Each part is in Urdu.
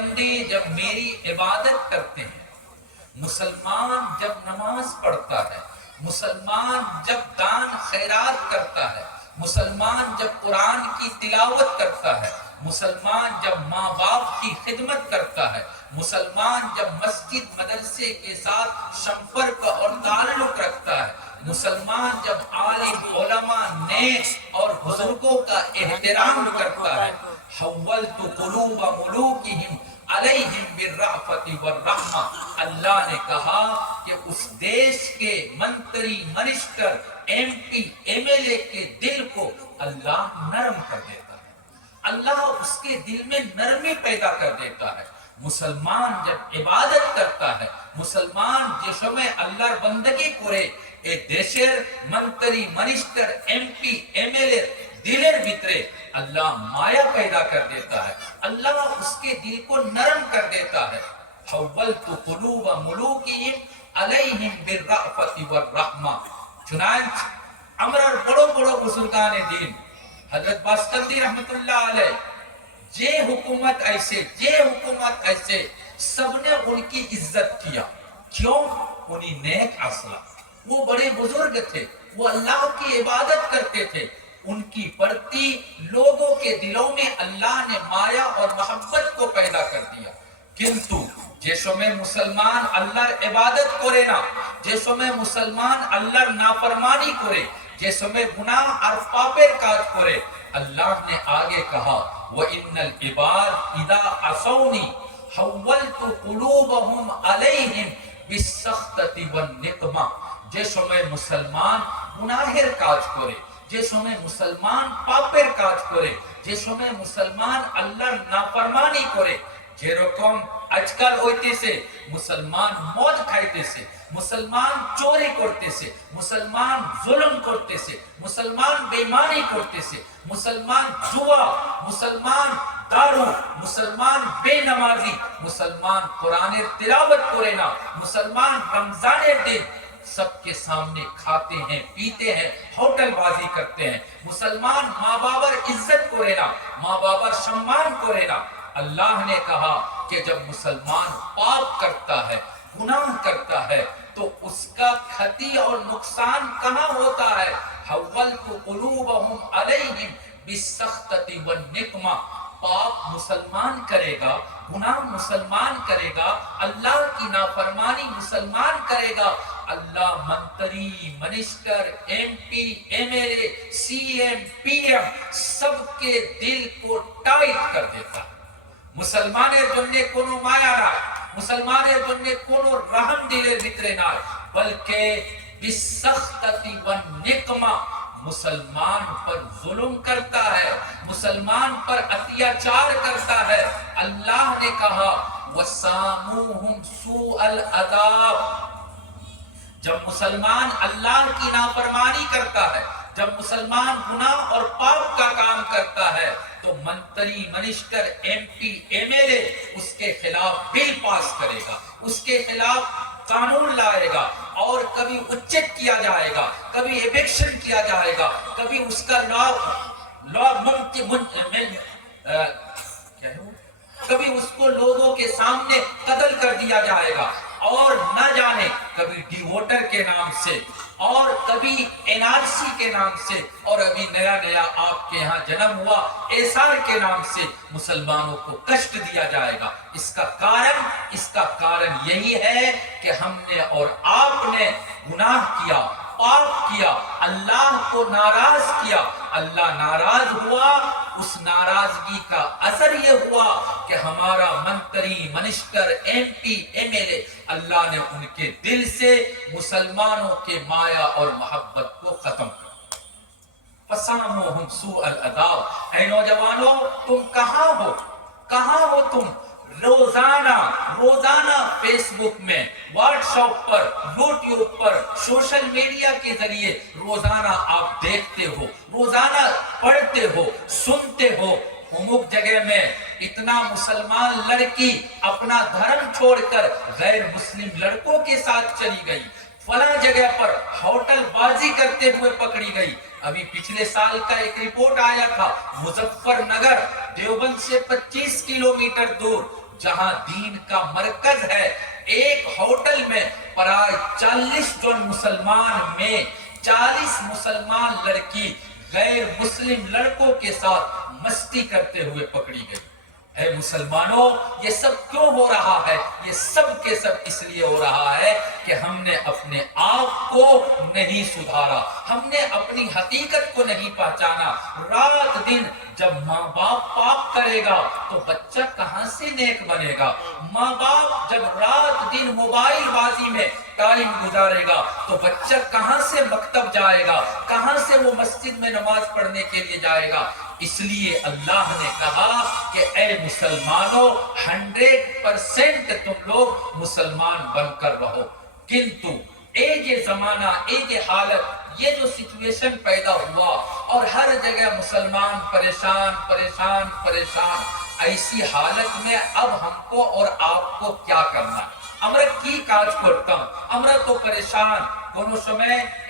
بندے جب میری عبادت کرتے ہیں، مسلمان جب نماز پڑھتا ہے، مسلمان جب دان خیرات کرتا ہے، مسلمان جب قرآن کی تلاوت کرتا ہے، مسلمان جب ماں باپ کی خدمت کرتا ہے، مسلمان جب مسجد مدرسے کے ساتھ شمپرک اور تعلق رکھتا ہے، مسلمان جب عالم علماء نیک اور بزرگوں کا احترام کرتا ہے، حولت قلوب ملوکہم علیہم بالرأفت والرحمہ، اللہ نے کہا کہ اس دیش کے منتری minister M P M L اے کے دل کو اللہ نرم کر دیتا ہے، اللہ اس کے دل میں نرمی پیدا کر دیتا ہے۔ مسلمان جب عبادت کرتا ہے، مسلمان جس میں اللہ بندگی کرے، اے دیشر منتری minister M P M L اے دلر بھیترے اللہ مایا پیدا کر دیتا ہے، اللہ اس کے دل کو نرم کر دیتا ہے۔ حولت قلوب ملوکہم علیہم بالرأفت والرحمہ۔ چنانچہ امرر بڑو بڑو بزرگان دین، حضرت باسکندی رحمت اللہ علیہ، جے حکومت ایسے سب نے ان کی عزت کیا، کیوں؟ انہی نیک اصلہ، وہ بڑے بزرگ تھے، وہ اللہ کی عبادت کرتے تھے، ان کی پرتی لوگوں کے دلوں میں اللہ نے مایا اور محبت کو پیدا کر دیا۔ کنتو جیسو میں مسلمان اللہ عبادت کرے نا، جیسو میں مسلمان اللہ نافرمانی کرے، جیسو میں گناہ اور پاپر کاج کرے، اللہ نے آگے کہا وَإِنَّ الْعِبَادِ إِذَا عَصَوْنِي حَوَّلْتُ قُلُوبَهُمْ عَلَيْهِمْ بِالسَّخْطَةِ وَالنِّقْمَةِ۔ جیسو میں مسلمان گناہر کاج کرے، جیسو میں مسلمان پاپر کاج کرے، جیسو میں مسلمان اللہ نافرمانی کرے، যেরকম আজকাল হইতেছে মুসলমান মদ খাইতেছে, মুসলমান চোরি করতেছে, মুসলমান জুলুম করতেছে, মুসলমান বেঈমানি করতেছে, মুসলমান জুয়া, মুসলমান দারু, মুসলমান বেনামাজি, মুসলমান কোরআনের তিলাওয়াত করে না, মুসলমান রমজানের দিন سب کے سامنے کھاتے ہیں پیتے ہیں ہوٹل بازی کرتے ہیں، مسلمان ماں بابر عزت کو رہنا، ماں بابر سمان کو رہنا۔ اللہ نے کہا کہ جب مسلمان پاپ کرتا ہے، گناہ کرتا ہے، تو اس کا کھتی اور نقصان کہاں ہوتا ہے؟ حولت قلوبہم علیہم بالسخطۃ والنقمہ۔ پاپ مسلمان کرے گا، گناہ مسلمان کرے گا، اللہ کی نافرمانی مسلمان کرے گا، اللہ منتری minister M P M L A C M P M سب کے دل کو ٹائٹ کر دیتا ہے۔ মুসলমানের জন্য কোনো মায়া নাই, মুসলমানের জন্য কোনো রহম দিলের ভিতরে নাই, বলকে বিসখততি ওয়ান নিকমা, مسلمان پر ظلم کرتا ہے، مسلمان پر اتیاچار کرتا ہے۔ اللہ نے کہا وَسَامُوهُمْ سُوءَ الْعَذَابِ۔ جب مسلمان اللہ کی نافرمانی کرتا ہے، جب مسلمان گناہ اور پاپ کا کام کرتا ہے، تو منتری minister M P M L اے اس کے خلاف بل پاس کرے گا، اس کے خلاف قانون لائے گا، اور کبھی اچت کیا جائے گا، کبھی ایوکشن کیا جائے گا، کبھی اس کا کبھی اس کو لوگوں کے سامنے قتل کر دیا جائے گا، اور نہ جانے کبھی ڈی ووٹر کے نام سے، اور کبھی این آر سی کے نام سے، اور ابھی نیا نیا آپ کے ہاں جنم ہوا ایسار کے نام سے مسلمانوں کو کشٹ دیا جائے گا۔ اس کا کارن یہی ہے کہ ہم نے اور آپ نے گناہ کیا، پاپ کیا، اللہ کو ناراض کیا، اللہ ناراض ہوا، اس ناراضگی کا اثر یہ ہوا کہ ہمارا منتری minister M P M L اے اللہ نے ان کے دل سے مسلمانوں کے مایا اور محبت کو ختم کر۔ فَسَامُوهُمْ سُوءَ الْعَذَابِ۔ اے نوجوانوں، تم کہاں ہو تم؟ روزانہ فیس بک میں، واٹس ایپ پر، یوٹیوب پر، سوشل میڈیا کے ذریعے روزانہ آپ دیکھتے ہو، روزانہ پڑھتے ہو، سنتے ہو۔ امک جگہ میں اتنا مسلمان لڑکی اپنا دھرم چھوڑ کر غیر مسلم لڑکوں کے ساتھ چلی گئی، فلاں جگہ پر ہوٹل بازی کرتے ہوئے پکڑی گئی۔ ابھی پچھلے سال کا ایک رپورٹ آیا تھا، مظفر نگر دیوبند سے 25 کلومیٹر دور جہاں دین کا مرکز ہے، ایک ہوٹل میں پرائے 40 جن مسلمان میں 40 مسلمان لڑکی غیر مسلم لڑکوں کے ساتھ مستی کرتے ہوئے پکڑی گئی۔ اے مسلمانوں، یہ سب کیوں ہو رہا ہے؟ یہ سب کے سب اس لیے ہو رہا ہے کہ ہم نے اپنے آپ کو نہیں سدھارا، ہم نے اپنی حقیقت کو نہیں پہچانا۔ رات دن جب ماں باپ پاپ کرے گا تو بچہ کہاں سے نیک بنے گا؟ ماں باپ جب رات دن موبائل بازی میں ٹائم گزارے گا تو بچہ کہاں سے مکتب جائے گا؟ کہاں سے وہ مسجد میں نماز پڑھنے کے لیے جائے گا؟ اس لیے اللہ نے کہا کہ اے مسلمانوں 100% تم لوگ مسلمان بن کر رہو، کنتو یہ زمانہ، یہ حالت، یہ جو سچویشن پیدا ہوا اور ہر جگہ مسلمان پریشان پریشان پریشان، ایسی حالت میں اب ہم کو اور آپ کو کیا کرنا؟ আমরা কি কাজ করতাম? আমরা তো পরেশান, কোনো সময়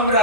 আমরা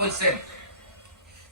কইছেন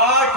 8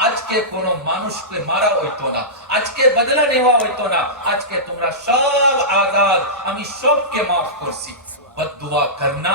আজকে কোন মানুষকে মারা হইতো না, আজকে বদলা নেওয়া হইতো না, আজকে তোমরা সব আজাদ, আমি সবকে মাফ করছি। বদদুয়া করনা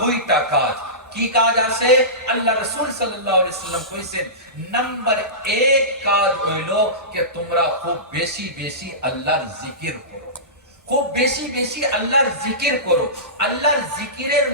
দুইটা কাজ। কি কাজ আছে? আল্লাহ রাসূল সাল্লাল্লাহু আলাইহি ওয়াসাল্লাম কইছেন নাম্বার 1 কাজ হইলো যে তোমরা খুব বেশি বেশি আল্লাহর জিকির করো, খুব বেশি বেশি আল্লাহর জিকির করো। আল্লাহর জিকিরের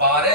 12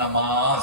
নামাজ,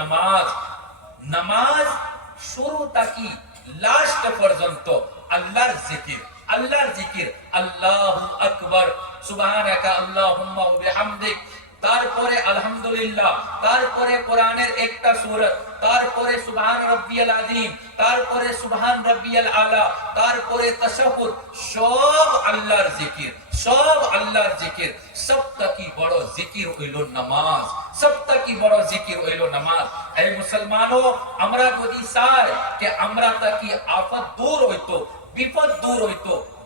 নামাজ। নামাজ শুরু থেকে লাস্ট পর্যন্ত আল্লাহর জিকির, আল্লাহর জিকির, আল্লাহু আকবার, সুবহানাকা আল্লাহুম্মা ওয়া বিহামদিক, তারপরে আলহামদুলিল্লাহ, তারপরে কোরআনের একটা সূরা, তারপরে সুবহান রাব্বিয়াল আযীম, তারপরে সুবহান রাব্বিয়াল আলা, তারপরে তাশাহুদ, সব আল্লাহর জিকির, সব আল্লাহর জিকির। সব থেকে বড় জিকির হইল নামাজ, সব থেকে বড় জিকির হইল নামাজ। এই মুসলমানও, আমরা যদি চাই যে আমরা তাকি আফত দূর হইতো, বিপদ দূর হইতো,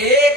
1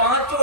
5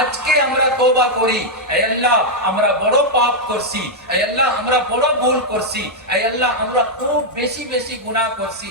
আজকে আমরা তওবা করি, এ আল্লাহ আমরা বড় পাপ করছি, এ আল্লাহ আমরা বড় ভুল করছি, এ আল্লাহ আমরা খুব বেশি বেশি গুনাহ করছি,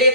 1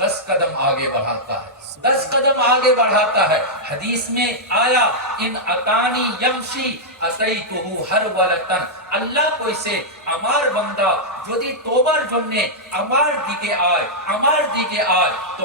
10 قدم آگے بڑھاتا ہے، 10 قدم آگے بڑھاتا ہے۔ حدیث میں آیا ان اتانی یمشی اتیتہو ہر ولتن، اللہ کو اسے আমার বান্দা যদি তোবার জন্য আমার দিকে আয় তো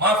মাফ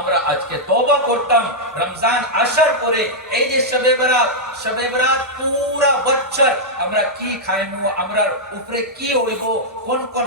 আমরা আজকে তওবা করতাম রমজান আসার পরে। এই যে শবে বরাত পুরা বছর আমরা কি খাইমু, আমরার উপরে কি হইব, কোন কোন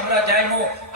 আমরা যাইমু,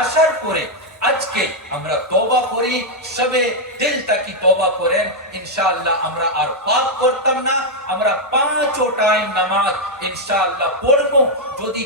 আসার পরে আজকে আমরা তওবা করি, সবে দিল থেকে তওবা করেন, ইনশাআল্লাহ আমরা আর পাপ করতাম না। আমরা 5 টাইম নামাজ ইনশাআল্লাহ পড়বো। যদি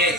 1।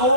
2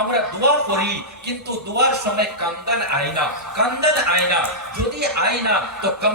আমরা দোয়া করি কিন্তু দোয়ার সময় কান্দন আয় না, যদি আয় না তো কম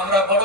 আমরা বড়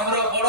আমরা বড়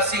আছি,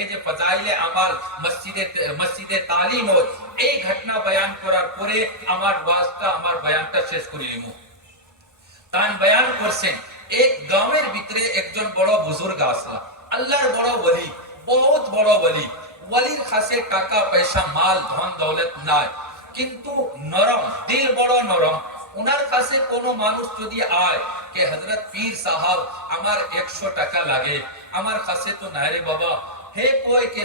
এই যে ফজাইলে আমাল মসজিদে তালিম হয়, এই ঘটনা বয়ান করার পরে আমার ওয়াজটা আমার বয়ানটা শেষ করে নিব। তান বয়ান করছেন এক গাঁয়ের ভিতরে একজন বড় বুজুর্গ আসলা, আল্লাহর বড় ওলি, বহুত বড় ওলি। ওলির কাছে টাকা পয়সা মাল ধন দৌলত নাই, কিন্তু নরম দিল, বড় নরম। উনার কাছে কোনো মানুষ যদি আয় কে হযরত পীর সাহেব আমার 100 টাকা লাগে, আমার কাছে তো নাই রে বাবা, হে কই কে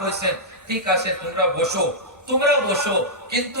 কইছেন ঠিক আছে তোমরা বসো, কিন্তু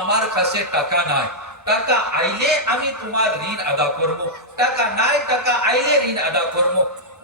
আমার কাছে টাকা নাই, টাকা আইলে আমি তোমার ঋণ আদা করব, টাকা নাই, টাকা আইলে ঋণ আদা করব।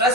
10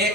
1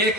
1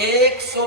100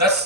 10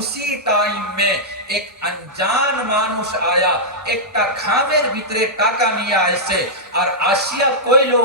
উসি টাইম মে এক আনজান মানুষ আয়া একটা খামের ভিতরে টাকা নিয়ে আসে আর আসিয়া কইলো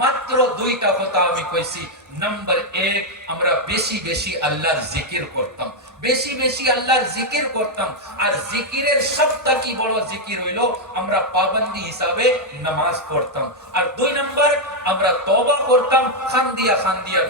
মাত্র দুইটা কথা আমি কইছি নাম্বার 1 আমরা বেশি বেশি আল্লাহর জিকির করতাম বেশি বেশি আল্লাহর জিকির করতাম আর জিকিরের সবথেকে বড় জিকির হইলো আমরা পাবন্দি হিসাবে নামাজ পড়তাম আর 2 নম্বর আমরা তওবা করতাম খান দিয়া